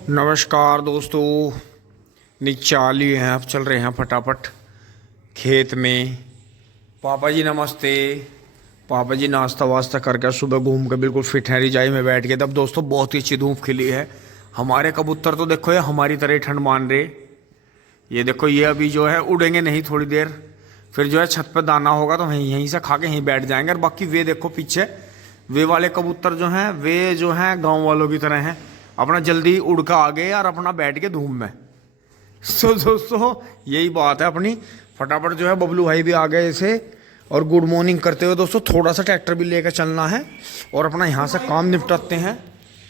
नमस्कार दोस्तों। नीचे आ लिए हैं, अब चल रहे हैं फटाफट खेत में। पापा जी नमस्ते। पापा जी नाश्ता वास्ता करके सुबह घूम के बिल्कुल फिट हैं, रिजाई में बैठ के। तब दोस्तों बहुत ही अच्छी धूप खिली है। हमारे कबूतर तो देखो ये हमारी तरह ही ठंड मान रहे। ये देखो ये अभी जो है उड़ेंगे नहीं थोड़ी देर, फिर जो है छत पे दाना होगा तो वहीं यहीं से खा के यहीं बैठ जाएंगे। और बाकी वे देखो पीछे वे वाले कबूतर जो हैं वे जो हैं गांव वालों की तरह हैं, अपना जल्दी उड़ के आ गए और अपना बैठ के धूम में। सो दोस्तों यही बात है अपनी। फटाफट जो है बबलू भाई भी आ गए इसे और गुड मॉर्निंग करते हुए दोस्तों थोड़ा सा ट्रैक्टर भी लेकर चलना है और अपना यहाँ से काम निपटाते हैं।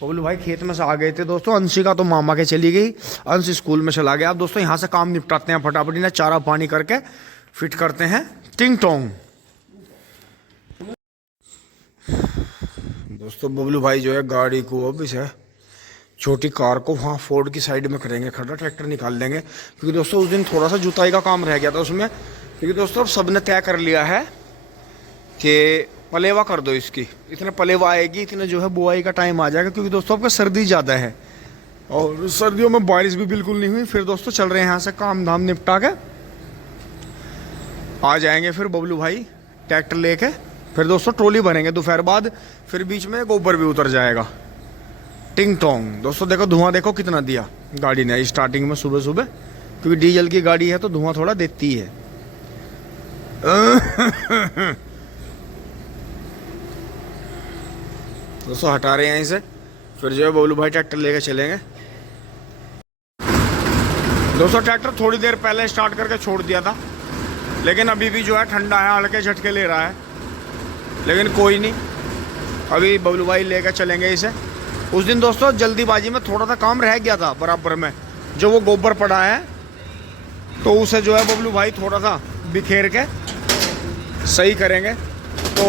बबलू भाई खेत में से आ गए थे दोस्तों। अंशिका तो मामा के चली गई, अंश स्कूल में चला गया। अब दोस्तों यहाँ से काम निपटाते हैं फटाफट, इन्हें चारा पानी करके फिट करते हैं टिंग टोंग। दोस्तों बबलू भाई जो है गाड़ी को अब इसे छोटी कार को वहाँ फोर्ड की साइड में करेंगे खड़ा, ट्रैक्टर निकाल देंगे। क्योंकि दोस्तों उस दिन थोड़ा सा जुताई का काम रह गया था उसमें। क्योंकि दोस्तों अब सबने तय कर लिया है कि पलेवा कर दो इसकी, इतने पलेवा आएगी इतने जो है बुआई का टाइम आ जाएगा। क्योंकि दोस्तों आपका सर्दी ज़्यादा है और सर्दियों में बारिश भी बिल्कुल नहीं हुई। फिर दोस्तों चल रहे हैं यहाँ से काम धाम निपटा के आ जाएंगे फिर बबलू भाई ट्रैक्टर लेके। फिर दोस्तों ट्रॉली भरेंगे दोपहर बाद, फिर बीच में गोबर भी उतर जाएगा टिंग टोंग। दोस्तों देखो धुआं देखो कितना दिया गाड़ी ने स्टार्टिंग में सुबह सुबह, क्योंकि डीजल की गाड़ी है तो धुआं थोड़ा देती है। दोस्तों हटा रहे हैं इसे, फिर जो है बबलू भाई ट्रैक्टर लेके चलेंगे। दोस्तों ट्रैक्टर थोड़ी देर पहले स्टार्ट करके छोड़ दिया था, लेकिन अभी भी जो है ठंडा है, हल्के झटके ले रहा है। लेकिन कोई नहीं, अभी बबलू भाई लेकर चलेंगे इसे। उस दिन दोस्तों जल्दीबाजी में थोड़ा सा काम रह गया था बराबर में, जो वो गोबर पड़ा है तो उसे जो है बबलू भाई थोड़ा सा बिखेर के सही करेंगे। तो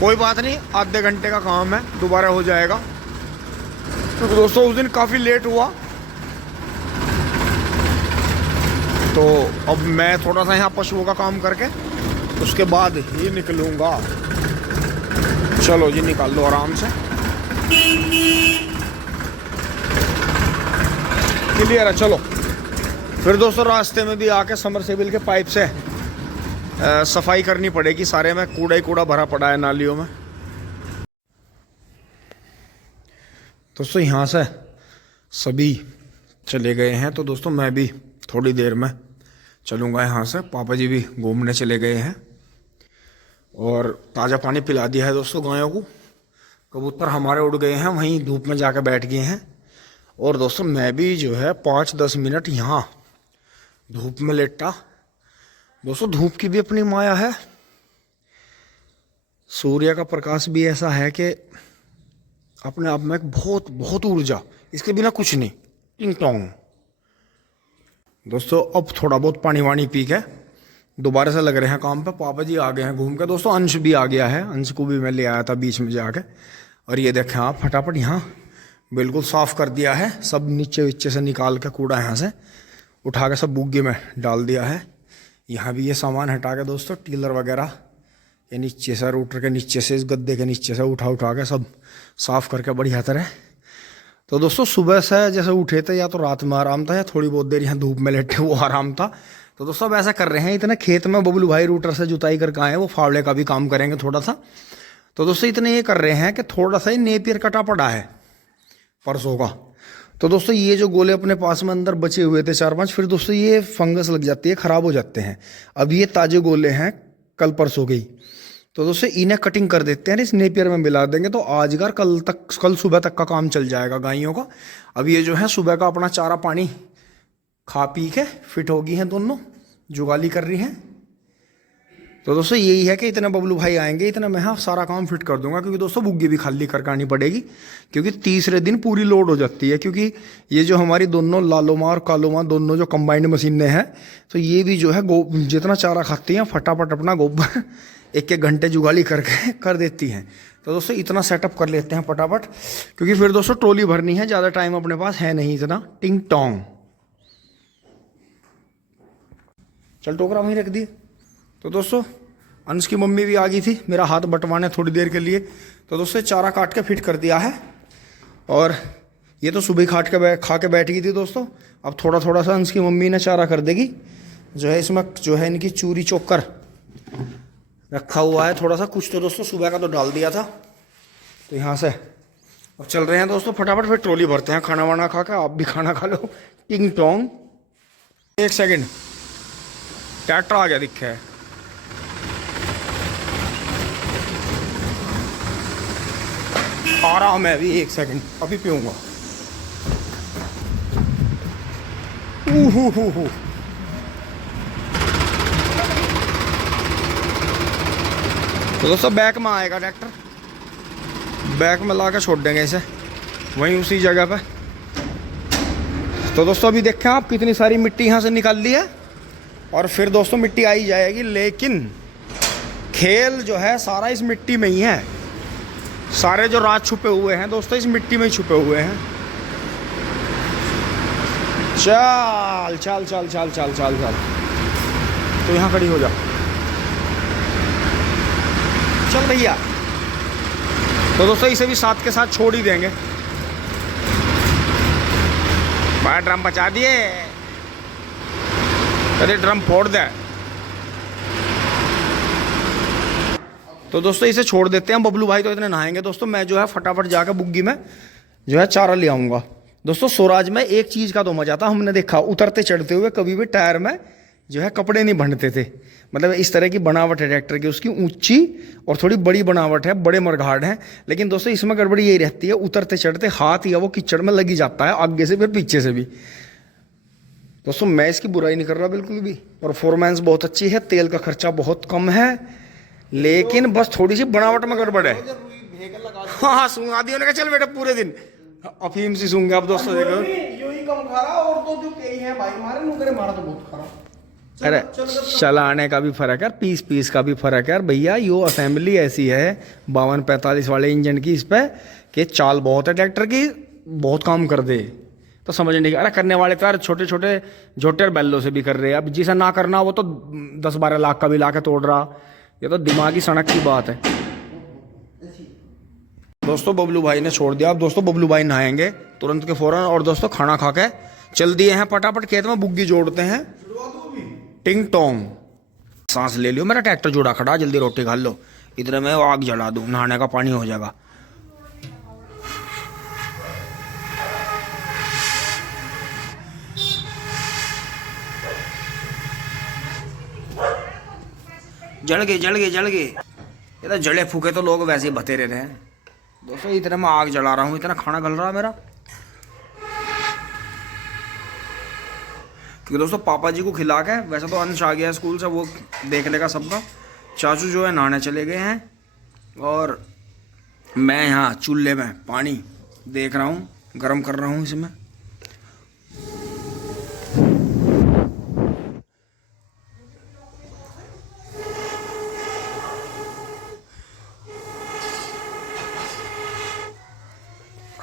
कोई बात नहीं, आधे घंटे का काम है, दोबारा हो जाएगा। क्योंकि दोस्तों उस दिन काफ़ी लेट हुआ, तो अब मैं थोड़ा सा यहाँ पशुओं का काम करके उसके बाद ही निकलूँगा। चलो जी निकाल लो आराम से, क्लियर है। चलो फिर दोस्तों रास्ते में भी आके समरसेबिल के पाइप से सफाई करनी पड़ेगी, सारे में कूड़ा ही कूड़ा भरा पड़ा है नालियों में। दोस्तों यहाँ से सभी चले गए हैं, तो दोस्तों मैं भी थोड़ी देर में चलूँगा यहाँ से। पापा जी भी घूमने चले गए हैं और ताज़ा पानी पिला दिया है दोस्तों गायों को। कबूतर हमारे उड़ गए हैं, वहीं धूप में जाकर बैठ गए हैं। और दोस्तों मैं भी जो है 5-10 मिनट यहाँ धूप में लेटा। दोस्तों धूप की भी अपनी माया है, सूर्य का प्रकाश भी ऐसा है कि अपने आप में एक बहुत बहुत ऊर्जा, इसके बिना कुछ नहीं टिंग टोंग। दोस्तों अब थोड़ा बहुत पानी वानी पी के दोबारा से लग रहे हैं काम पे। पापा जी आ गए हैं घूम के। दोस्तों अंश भी आ गया है, अंश को भी मैं ले आया था बीच में जाके। और ये देखें आप फटाफट यहाँ बिल्कुल साफ़ कर दिया है, सब नीचे विच्चे से निकाल के कूड़ा यहाँ से उठा के सब बुग्गे में डाल दिया है। यहाँ भी ये सामान हटा के दोस्तों टीलर वगैरह ये नीचे से, रूटर के नीचे से, इस गद्दे के नीचे से उठा के सब साफ़ करके बढ़िया तरह। तो दोस्तों सुबह से जैसे उठे थे, या तो रात में आराम था या थोड़ी बहुत देर यहाँ धूप में लेटे वो आराम था। तो दोस्तों अब ऐसा कर रहे हैं, इतने खेत में बबलू भाई रूटर से जुताई करके आए हैं, वो फावड़े का भी काम करेंगे थोड़ा सा। तो दोस्तों इतने ये कर रहे हैं कि थोड़ा सा ही नेपियर कटा पड़ा है परसों का। तो दोस्तों ये जो गोले अपने पास में अंदर बचे हुए थे 4-5, फिर दोस्तों ये फंगस लग जाती है, ख़राब हो जाते हैं। अब ये ताज़े गोले हैं कल परसों के ही, तो दोस्तों इन्हें कटिंग कर देते हैं, इस नेपियर में मिला देंगे। तो आज का कल सुबह तक का काम चल जाएगा गायों का। अब ये जो है सुबह का अपना चारा पानी खा पी के फिट होगी हैं, दोनों जुगाली कर रही हैं। तो दोस्तों यही है कि इतने बबलू भाई आएंगे, इतना मैं हाँ सारा काम फिट कर दूंगा। क्योंकि दोस्तों बुग्गी भी खाली करके आनी पड़ेगी, क्योंकि तीसरे दिन पूरी लोड हो जाती है। क्योंकि ये जो हमारी दोनों लालोमा और कालोमा दोनों जो कंबाइंड मशीनें हैं, तो ये भी जो है जितना चारा खाती हैं फटाफट अपना गोबर 1-1 घंटे जुगाली करके कर देती हैं। तो दोस्तों इतना सेटअप कर लेते हैं फटाफट, क्योंकि फिर दोस्तों ट्रॉली भरनी है, ज़्यादा टाइम अपने पास है नहीं इतना। टिंग टोंग। चल टोकरा वहीं रख दिए। तो दोस्तों अंश की मम्मी भी आ गई थी मेरा हाथ बंटवाने थोड़ी देर के लिए। तो दोस्तों चारा काट के फिट कर दिया है और ये तो सुबह खा के बैठ गई थी दोस्तों। अब थोड़ा थोड़ा सा इसकी मम्मी ने चारा कर देगी। जो है इसमें जो है इनकी चूरी चोकर रखा हुआ है थोड़ा सा कुछ, तो दोस्तों सुबह का तो डाल दिया था। तो यहाँ से अब चल रहे हैं दोस्तों फटाफट, फिर ट्रॉली भरते हैं खाना वाना खा के। आप भी खाना खा लो। टिंग टोंग। 1 सेकंड, ट्रैक्टर आ गया दिखे है। आ रहा हूँ मैं भी, 1 सेकंड, अभी पीऊँगा। तो दोस्तों बैक में आएगा ट्रैक्टर, बैक में ला के छोड़ देंगे इसे वहीं उसी जगह पे। तो दोस्तों अभी देखें आप कितनी सारी मिट्टी यहाँ से निकाल ली है, और फिर दोस्तों मिट्टी आई जाएगी। लेकिन खेल जो है सारा इस मिट्टी में ही है। सारे जो राज छुपे हुए हैं दोस्तों इस मिट्टी में ही छुपे हुए हैं। चल चल चल चल चल चल चल, तो यहाँ खड़ी हो जा। चल भैया। तो दोस्तों इसे भी साथ के साथ छोड़ ही देंगे। बड़ा ड्रम बचा दिए, अरे ड्रम फोड़ दे। तो दोस्तों इसे छोड़ देते हैं। बबलू भाई तो इतने नहाएंगे दोस्तों, मैं जो है फटाफट जाकर बुग्गी में जो है चारा ले आऊँगा। दोस्तों स्वराज में एक चीज़ का तो मजा था, हमने देखा उतरते चढ़ते हुए कभी भी टायर में जो है कपड़े नहीं भंडते थे। मतलब इस तरह की बनावट है ट्रैक्टर की, उसकी ऊंची और थोड़ी बड़ी बनावट है, बड़े मरघाट हैं। लेकिन दोस्तों इसमें गड़बड़ी यही रहती है, उतरते चढ़ते हाथ या वो कीचड़ में लगी जाता है, आगे से फिर पीछे से भी। दोस्तों मैं इसकी बुराई नहीं कर रहा बिल्कुल भी। परफॉर्मेंस बहुत अच्छी है, तेल का खर्चा बहुत कम है, लेकिन बस थोड़ी सी बनावट में गड़बड़ है। हाँ सूंघा दिया उन्होंने, चल बेटा पूरे दिन अफीम सी सूंघे। अब दोस्तों देखो यही कम खा रहा, और तो जो कई है भाई हमारे नुकरे मारा तो बहुत खा रहा। अरे चलाने का भी फर्क है, पीस का भी फर्क है भैया। यो असेंबली ऐसी है 52-45 वाले इंजन की इस पे कि चाल बहुत है ट्रैक्टर की, बहुत काम कर दे। तो समझ नहीं, अरे करने वाले तो यार छोटे छोटे झोटे और बैलों से भी कर रहे हैं। अब जिसे ना करना वो तो 10-12 लाख का भी ला के तोड़ रहा। ये तो दिमागी सड़क की बात है। दोस्तों बबलू भाई ने छोड़ दिया। अब दोस्तों बबलू भाई नहाएंगे तुरंत के फौरन, और दोस्तों खाना खा के चल दिए हैं फटाफट खेत में, बुग्गी जोड़ते हैं। टिंग टोंग। सांस ले लियो, मेरा ट्रैक्टर जुड़ा खड़ा, जल्दी रोटी खा लो। इधर मैं आग जला दूं, नहाने का पानी हो जाएगा। जल गए। ये तो जले फूके तो लोग वैसे ही बते रहते हैं दोस्तों। इतना मैं आग जला रहा हूँ, इतना खाना गल रहा है मेरा, क्योंकि दोस्तों पापा जी को खिला के, वैसे तो अंश आ गया स्कूल से, वो देख लेगा सबका। चाचू जो है नहाने चले गए हैं, और मैं यहाँ चूल्हे में पानी देख रहा हूँ, गर्म कर रहा हूँ इसमें।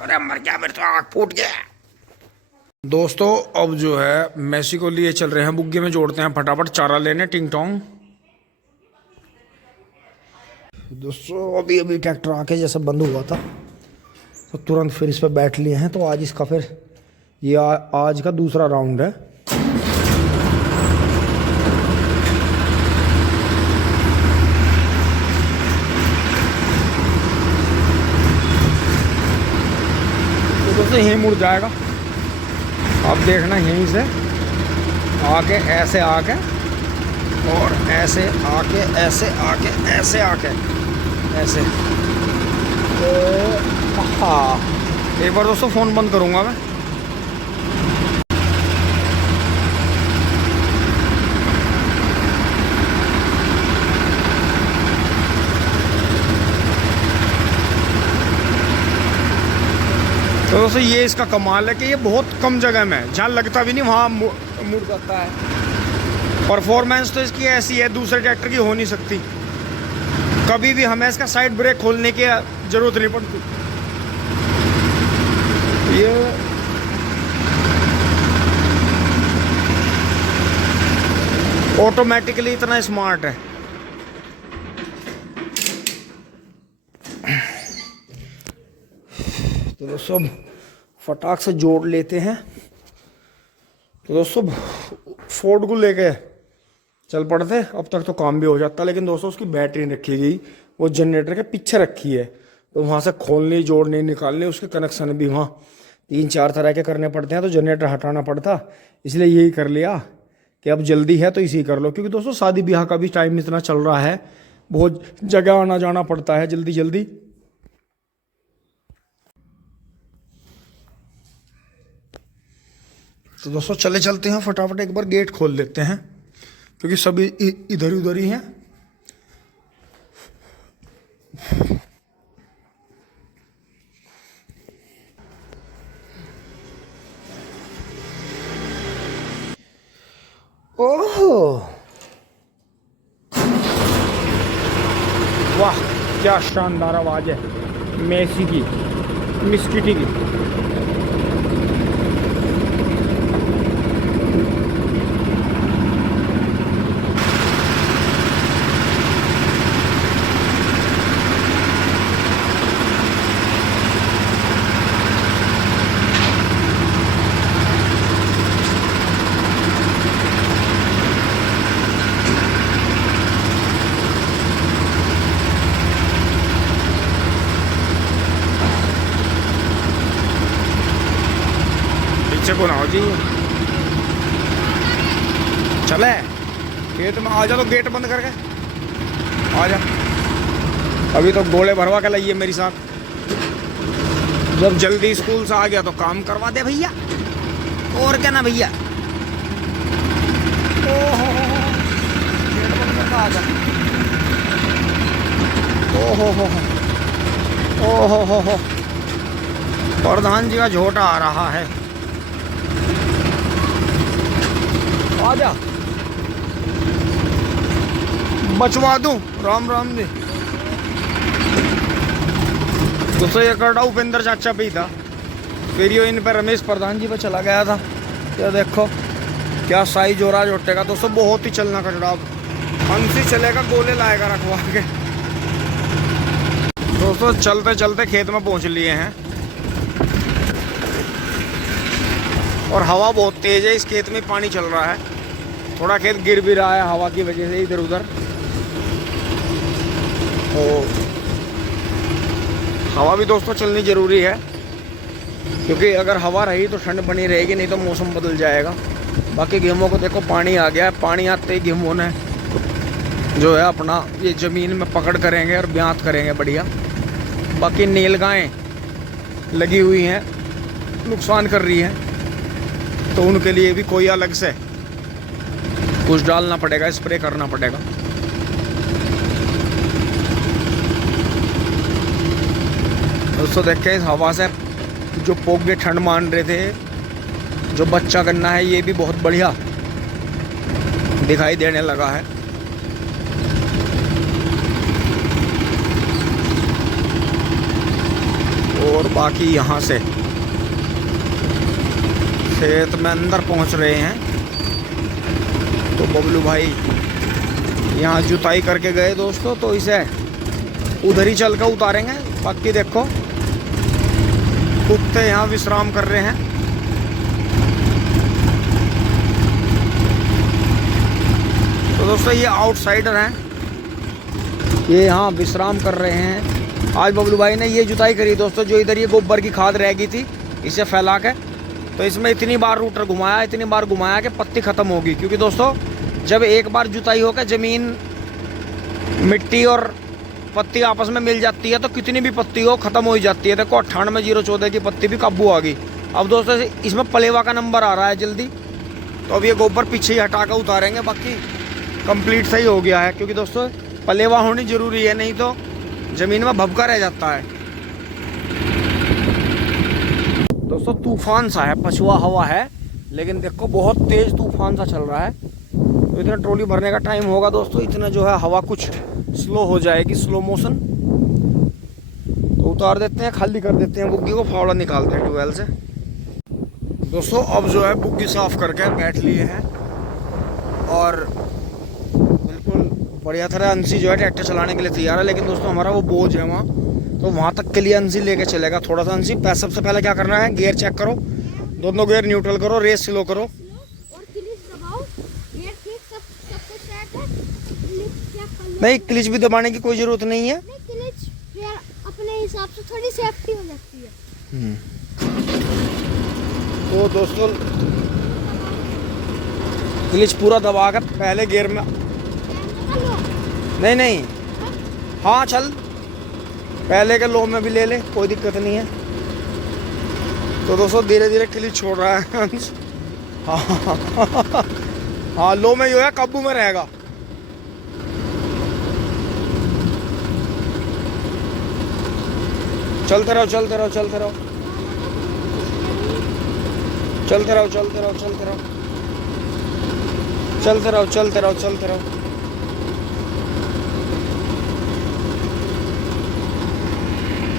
अरे मर गया, मेरे तो आग फूट गया। दोस्तों अब जो है मैसी को लिए चल रहे हैं, बुग्गे में जोड़ते हैं फटाफट चारा लेने। टिंग टोंग। दोस्तों अभी ट्रैक्टर आके जैसे बंद हुआ था तो तुरंत फिर इस पर बैठ लिए हैं। तो आज इसका फिर ये आज का दूसरा राउंड है। तो दोस्तों यहीं मुड़ जाएगा, अब देखना यहीं से आके ऐसे आके, और ऐसे आके ऐसे आके ऐसे आके ऐसे। तो हाँ एक बार दोस्तों फ़ोन बंद करूँगा मैं। तो दोस्तों ये इसका कमाल है कि ये बहुत कम जगह में, जहाँ लगता भी नहीं वहाँ मुड़ जाता है। परफॉर्मेंस तो इसकी ऐसी है, दूसरे ट्रैक्टर की हो नहीं सकती। कभी भी हमें इसका साइड ब्रेक खोलने की जरूरत नहीं पड़ती। ये ऑटोमेटिकली इतना स्मार्ट है। तो दोस्तों फटाक से जोड़ लेते हैं। तो दोस्तों फोर्ड को लेके चल पड़ते, अब तक तो काम भी हो जाता, लेकिन दोस्तों उसकी बैटरी रखी गई वो जनरेटर के पीछे रखी है, तो वहाँ से खोलनी जोड़नी निकालनी, उसके कनेक्शन भी वहाँ 3-4 तरह के करने पड़ते हैं, तो जनरेटर हटाना पड़ता। इसलिए यही कर लिया कि अब जल्दी है तो इसी कर लो, क्योंकि दोस्तों शादी ब्याह का भी टाइम इतना चल रहा है, बहुत जगह आना जाना पड़ता है जल्दी जल्दी। तो दोस्तों चले चलते हैं, फटाफट एक बार गेट खोल लेते हैं, क्योंकि सभी इधर उधर ही हैं। ओह वाह, क्या शानदार आवाज है मेसी की, मिस्किटी की। को ना हो जी, चले खेत में आ जा, तो गेट बंद करके आ जा। अभी तो गोले भरवा के लाइए मेरी साथ, जब जल्दी स्कूल से आ गया तो काम करवा दे भैया, और क्या ना भैया। ओहो गेट बंद करके आ जा। ओहो प्रधान जी का झोटा आ रहा है, आजा बचवा दूं। राम राम जी। दोस्तों ये करड़ा उपेंद्र चाचा पे ही था, फिर यो इन पर रमेश प्रधान जी पे चला गया था। ये देखो क्या साइज हो रहा है झोटे का दोस्तों, बहुत ही चलना कचड़ा, हंसी चलेगा, गोले लाएगा रखवा के। दोस्तों चलते चलते खेत में पहुंच लिए हैं, और हवा बहुत तेज है, इस खेत में पानी चल रहा है, थोड़ा खेत गिर भी रहा है हवा की वजह से इधर उधर। तो हवा भी दोस्तों चलनी ज़रूरी है, क्योंकि अगर हवा रही तो ठंड बनी रहेगी, नहीं तो मौसम बदल जाएगा। बाकी गेहूँ को देखो पानी आ गया है, पानी आते ही गेहूँ ने जो है अपना ये ज़मीन में पकड़ करेंगे और ब्यात करेंगे बढ़िया। बाकी नीलगायें लगी हुई हैं, नुकसान कर रही हैं, तो उनके लिए भी कोई अलग से कुछ डालना पड़ेगा, स्प्रे करना पड़ेगा। दोस्तों देखें इस हवा से जो पोगे ठंड मान रहे थे, जो बच्चा गन्ना है ये भी बहुत बढ़िया दिखाई देने लगा है। और बाकी यहाँ से खेत में अंदर पहुँच रहे हैं, तो बबलू भाई यहाँ जुताई करके गए दोस्तों, तो इसे उधर ही चल कर उतारेंगे। बाकी देखो कुत्ते यहाँ विश्राम कर रहे हैं। तो दोस्तों ये आउटसाइडर हैं, ये यहाँ विश्राम कर रहे हैं। आज बबलू भाई ने ये जुताई करी दोस्तों, जो इधर ये गोबर की खाद रह गई थी इसे फैला के, तो इसमें इतनी बार रूटर घुमाया, इतनी बार घुमाया कि पत्ती ख़त्म होगी। क्योंकि दोस्तों जब एक बार जुताई होकर ज़मीन मिट्टी और पत्ती आपस में मिल जाती है, तो कितनी भी पत्ती हो ख़त्म हो ही जाती है। देखो 98-014 की पत्ती भी काबू आ गई। अब दोस्तों इसमें पलेवा का नंबर आ रहा है जल्दी, तो अब ये गोबर पीछे ही हटा कर उतारेंगे। बाकी कंप्लीट सही हो गया है, क्योंकि दोस्तों पलेवा होनी ज़रूरी है, नहीं तो ज़मीन में भभका रह जाता है। दोस्तों तूफान सा है, पछुआ हवा है, लेकिन देखो बहुत तेज़ तूफान सा चल रहा है। तो इतना ट्रॉली भरने का टाइम होगा दोस्तों, इतना जो है हवा कुछ स्लो हो जाएगी, स्लो मोशन। तो उतार देते हैं, खाली कर देते हैं बुग्गी को, फावड़ा निकालते हैं ट्यूबवेल से। दोस्तों अब जो है बुग्गी साफ करके बैठ लिए हैं, और बिल्कुल बढ़िया तरह अंशी जो है ट्रैक्टर चलाने के लिए तैयार है। लेकिन दोस्तों हमारा वो बोझ है वहाँ, तो वहाँ तक के लिए अंशी लेके चलेगा थोड़ा सा। अंशी सबसे पहले क्या करना है, गियर चेक करो, दोनों गियर न्यूट्रल करो, रेस स्लो करो और क्लिच दबाओ, गियर ठीक सब कुछ सेट है। क्लिच चेक कर लो। नहीं, क्लिच भी दबाने की कोई ज़रूरत नहीं है। नहीं, क्लिच फिर अपने हिसाब से थोड़ी सेफ्टी हो जाती है। तो दोस्तों क्लिच पूरा दबा कर पहले गियर में, कर लो। नहीं नहीं, हाँ चल, पहले के लो में भी ले ले, कोई दिक्कत नहीं है। तो दोस्तों धीरे धीरे क्लिच छोड़ रहा है अंश। हाँ हाँ, लो में जो है काबू में रहेगा। चलते रहो चलते रहो चलते रहो चलते रहो चलते रहो चलते रहो चलते रहो चलते रहो चलते रहो।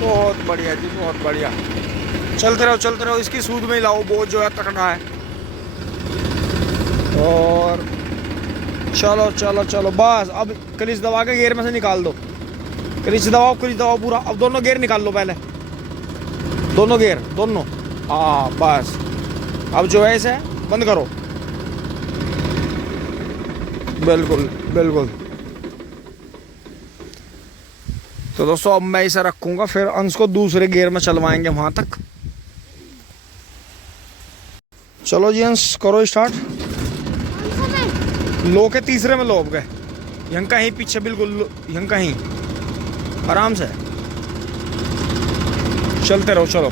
बहुत बढ़िया जी, बहुत बढ़िया। चलते रहो, इसकी सूद में ही लाओ, बोझ जो है तकड़ा है। और चलो चलो चलो, बस अब क्लिच दबा के गियर में से निकाल दो। क्लिच दबाओ पूरा। अब दोनों गियर निकाल लो पहले, दोनों गियर, दोनों। हाँ बस, अब जो है इसे बंद करो। बिल्कुल बिल्कुल। तो दोस्तों अब मैं इसे रखूंगा, फिर अंश को दूसरे गियर में चलवाएंगे वहां तक। चलो जी अंश, करो स्टार्ट। कौन सा में? लो के तीसरे में लो अब गए, यहाँ कहीं पीछे, बिल्कुल यहाँ कहीं, आराम से चलते रहो। चलो,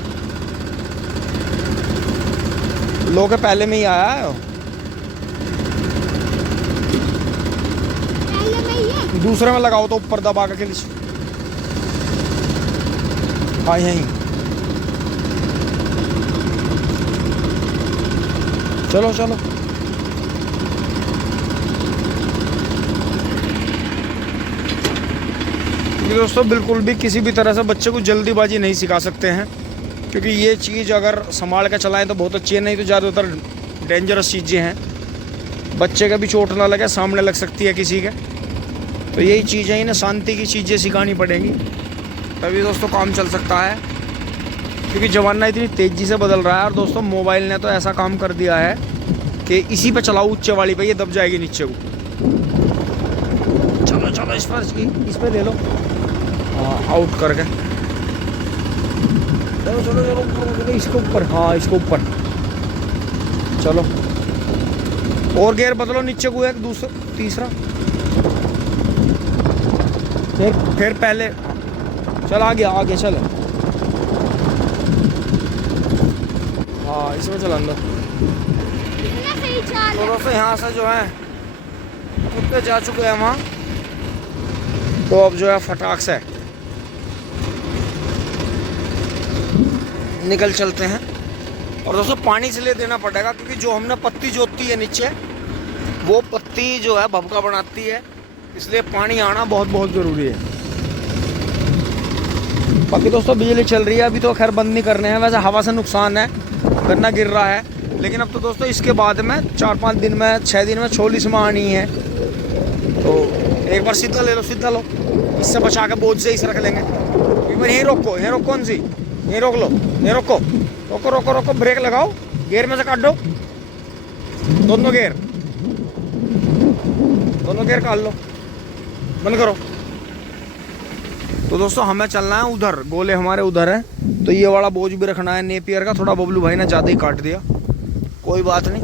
लो के पहले में ही आया है, पहले में ही है। दूसरे में लगाओ तो ऊपर दबा के क्लिच। हाँ यहीं, चलो चलो। ये दोस्तों बिल्कुल भी किसी भी तरह से बच्चे को जल्दीबाजी नहीं सिखा सकते हैं, क्योंकि ये चीज़ अगर संभाल कर चलाएं तो बहुत अच्छी है, नहीं तो ज़्यादातर डेंजरस चीज़ें हैं। बच्चे का भी चोट ना लगे, सामने लग सकती है किसी के। तो यही चीज़ें ही ना, शांति की चीज़ें सिखानी पड़ेंगी, तभी दोस्तों काम चल सकता है। क्योंकि ज़माना इतनी तेज़ी से बदल रहा है, और दोस्तों मोबाइल ने तो ऐसा काम कर दिया है कि इसी पे चलाओ, ऊंचे वाली पे, ये दब जाएगी नीचे को। चलो चलो, इस पर ले लो, हाँ आउट करके। चलो चलो चलो चलो, इसके ऊपर, हाँ इसके ऊपर। चलो और गियर बदलो नीचे को, एक दूसरा तीसरा, फिर पहले। चल आगे आगे चल, हाँ इसमें चल अंदर। कितना सही चाल तो है। दोस्तों यहाँ से जो है कुत्ते जा चुके हैं वहाँ, तो अब जो है फटाक से निकल चलते हैं। और दोस्तों पानी इसलिए देना पड़ेगा क्योंकि जो हमने पत्ती जोतती है नीचे, वो पत्ती जो है भभका बनाती है, इसलिए पानी आना बहुत बहुत ज़रूरी है। बाकी दोस्तों बिजली चल रही है, अभी तो खैर बंद नहीं करने हैं, वैसे हवा से नुकसान है, गन्ना गिर रहा है। लेकिन अब तो दोस्तों इसके बाद में 4-5 दिन में, 6 दिन में छोली इसमें आनी है। तो एक बार सीधा ले लो, सीधा लो, इससे बचा के बोझ से इसे रख लेंगे। एक बार यहीं रोको, यहीं रोको, कौन सी यहीं रोक लो, यहीं रोको, रोको रोको रोको, ब्रेक लगाओ, गियर में से काट दो, दोनों गियर काट लो, बंद करो। तो दोस्तों हमें चलना है उधर, गोले हमारे उधर हैं, तो ये वाला बोझ भी रखना है नेपियर का। थोड़ा बबलू भाई ने ज़्यादा ही काट दिया, कोई बात नहीं।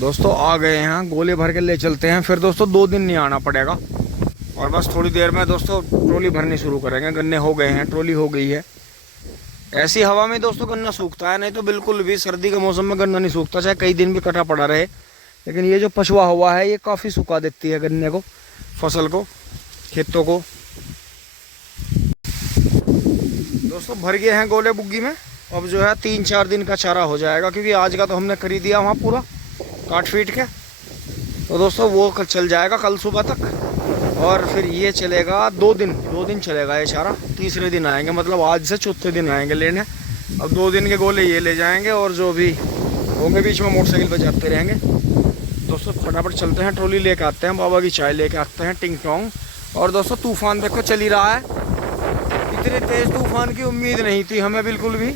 दोस्तों आ गए हैं, गोले भर के ले चलते हैं, फिर दोस्तों 2 दिन नहीं आना पड़ेगा। और बस थोड़ी देर में दोस्तों ट्रॉली भरनी शुरू करेंगे। गन्ने हो गए हैं, ट्रॉली हो गई है। ऐसी हवा में दोस्तों गन्ना सूखता है, नहीं तो बिल्कुल भी सर्दी के मौसम में गन्ना नहीं सूखता, चाहे कई दिन भी कटा पड़ा रहे। लेकिन ये जो पछुआ हवा है, ये काफ़ी सुखा देती है गन्ने को, फसल को, खेतों को। दोस्तों भर गए हैं गोले बुग्गी में, अब जो है 3-4 दिन का चारा हो जाएगा, क्योंकि आज का तो हमने खरीद दिया वहाँ पूरा काट फीट के। तो दोस्तों वो कल चल जाएगा, कल सुबह तक। और फिर ये चलेगा 2 दिन चलेगा ये चारा। तीसरे दिन आएंगे, मतलब आज से चौथे दिन आएंगे लेने। अब 2 दिन के गोले ये ले जाएंगे, और जो भी होंगे बीच में मोटरसाइकिल पर जाते रहेंगे। दोस्तों फटाफट चलते हैं, ट्रॉली लेके आते हैं, बाबा की चाय लेके आते हैं, टिंग टोंग, और दोस्तों तूफान देखो चल ही रहा है। इतने तेज तूफान की उम्मीद नहीं थी हमें बिल्कुल भी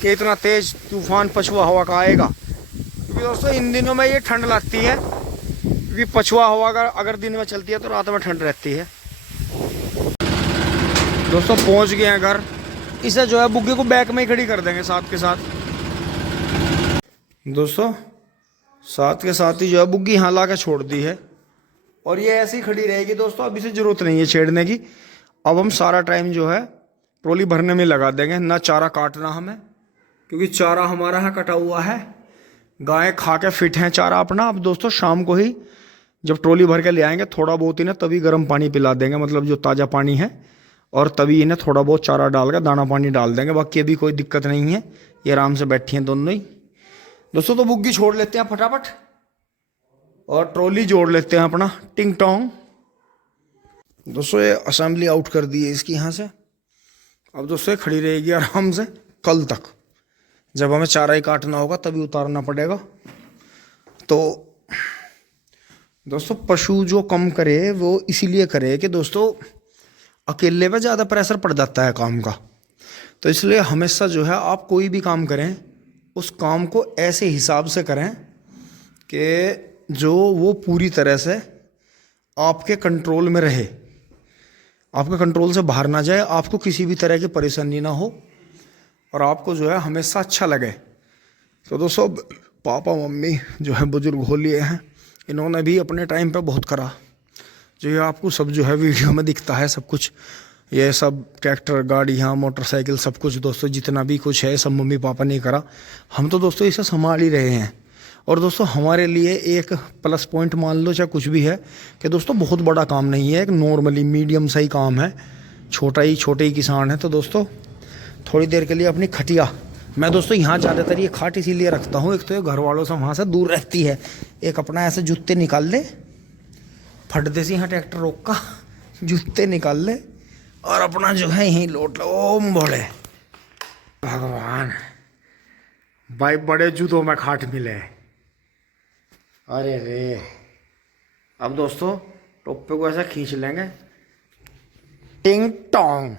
कि इतना तेज तूफान पछुआ हवा का आएगा, क्योंकि दोस्तों इन दिनों में ये ठंड लगती है, क्योंकि पछुआ हवा अगर दिन में चलती है तो रात में ठंड रहती है। दोस्तों पहुंच गए हैं घर। इसे जो है बुग्गे को बैक में ही खड़ी कर देंगे साथ के साथ। दोस्तों साथ के साथ ही जो है बुग्गी यहाँ ला के छोड़ दी है और ये ऐसी खड़ी रहेगी दोस्तों। अब इसे जरूरत नहीं है छेड़ने की। अब हम सारा टाइम जो है ट्रॉली भरने में लगा देंगे, ना चारा काटना हमें, क्योंकि चारा हमारा यहाँ कटा हुआ है। गायें खा के फिट हैं चारा अपना। अब दोस्तों शाम को ही जब ट्रॉली भर के ले आएंगे थोड़ा बहुत इन्हें तभी गर्म पानी पिला देंगे, मतलब जो ताज़ा पानी है, और तभी इन्हें थोड़ा बहुत चारा डाल के दाना पानी डाल देंगे। बाकी अभी कोई दिक्कत नहीं है, ये आराम से बैठी हैं दोनों ही। दोस्तों तो बुग्गी छोड़ लेते हैं फटाफट और ट्रॉली जोड़ लेते हैं अपना टिंग टोंग। दोस्तों ये असेंबली आउट कर दी है इसकी यहाँ से। अब दोस्तों ये खड़ी रहेगी आराम से कल तक, जब हमें चारा ही काटना होगा तभी उतारना पड़ेगा। तो दोस्तों पशु जो कम करे वो इसीलिए करे कि दोस्तों अकेले पे ज़्यादा प्रेशर पड़ जाता है काम का। तो इसलिए हमेशा जो है आप कोई भी काम करें उस काम को ऐसे हिसाब से करें कि जो वो पूरी तरह से आपके कंट्रोल में रहे, आपके कंट्रोल से बाहर ना जाए, आपको किसी भी तरह की परेशानी ना हो और आपको जो है हमेशा अच्छा लगे। तो दोस्तों पापा मम्मी जो है बुजुर्ग हो लिए हैं, इन्होंने भी अपने टाइम पे बहुत करा। जो ये आपको सब जो है वीडियो में दिखता है सब कुछ, ये सब ट्रैक्टर गाड़ियाँ मोटरसाइकिल सब कुछ दोस्तों जितना भी कुछ है सब मम्मी पापा ने करा। हम तो दोस्तों इसे संभाल ही रहे हैं। और दोस्तों हमारे लिए एक प्लस पॉइंट मान लो चाहे कुछ भी है कि दोस्तों बहुत बड़ा काम नहीं है, एक नॉर्मली मीडियम सा ही काम है, छोटे ही किसान है। तो दोस्तों थोड़ी देर के लिए अपनी खटिया, मैं दोस्तों यहाँ ज़्यादातर ये खाट इसीलिए रखता हूँ, एक तो ये घर वालों से वहाँ से दूर रहती है, एक अपना ऐसे जूते निकाल ले फट दे सी यहाँ ट्रैक्टर रोक का, जूते निकाल ले और अपना जो है यहीं लौट लो। ओम बोले भगवान, भाई बड़े जूतों में खाट मिले। अरे रे अब दोस्तों टोपे को ऐसा खींच लेंगे टिंग टोंग।